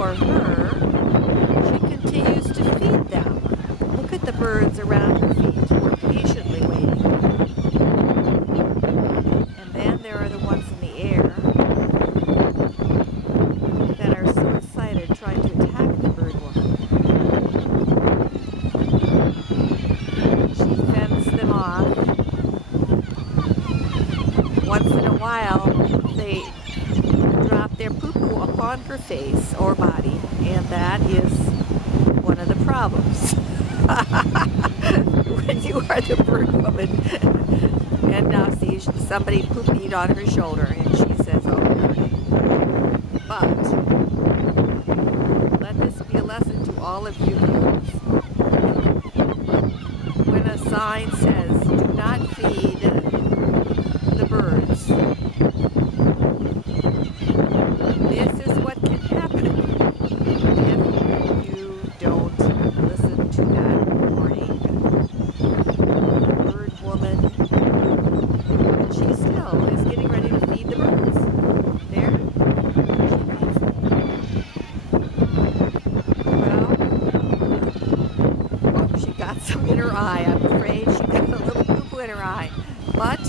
for her, she continues to feed them. Look at the birds around her feet, patiently waiting. And then there are the ones in the air that are so excited trying to attack the bird woman. She fends them off. Once in a while, they drop their poo-poo upon her face or body, and that is one of the problems when you are the bird woman. And now see, somebody poo-peed on her shoulder, and she says, "Oh, dirty." But let this be a lesson to all of you viewers. When a sign says, "Do not feed the birds," this is what can happen if you don't listen to that warning. The bird woman, and she still is getting ready to feed the birds. There, she feeds them. Well, oh, she got some in her eye. I'm afraid she got a little poo-poo in her eye. But